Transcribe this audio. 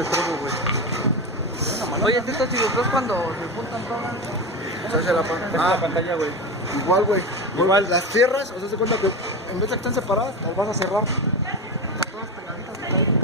de estrobo, güey. Oye, estos chidos cuando se juntan todas. Se hace la La pantalla, güey. igual, güey. Igual. Las cierras, o sea, se cuenta que en vez de que estén separadas, las vas a cerrar. Están todas pegaditas, güey.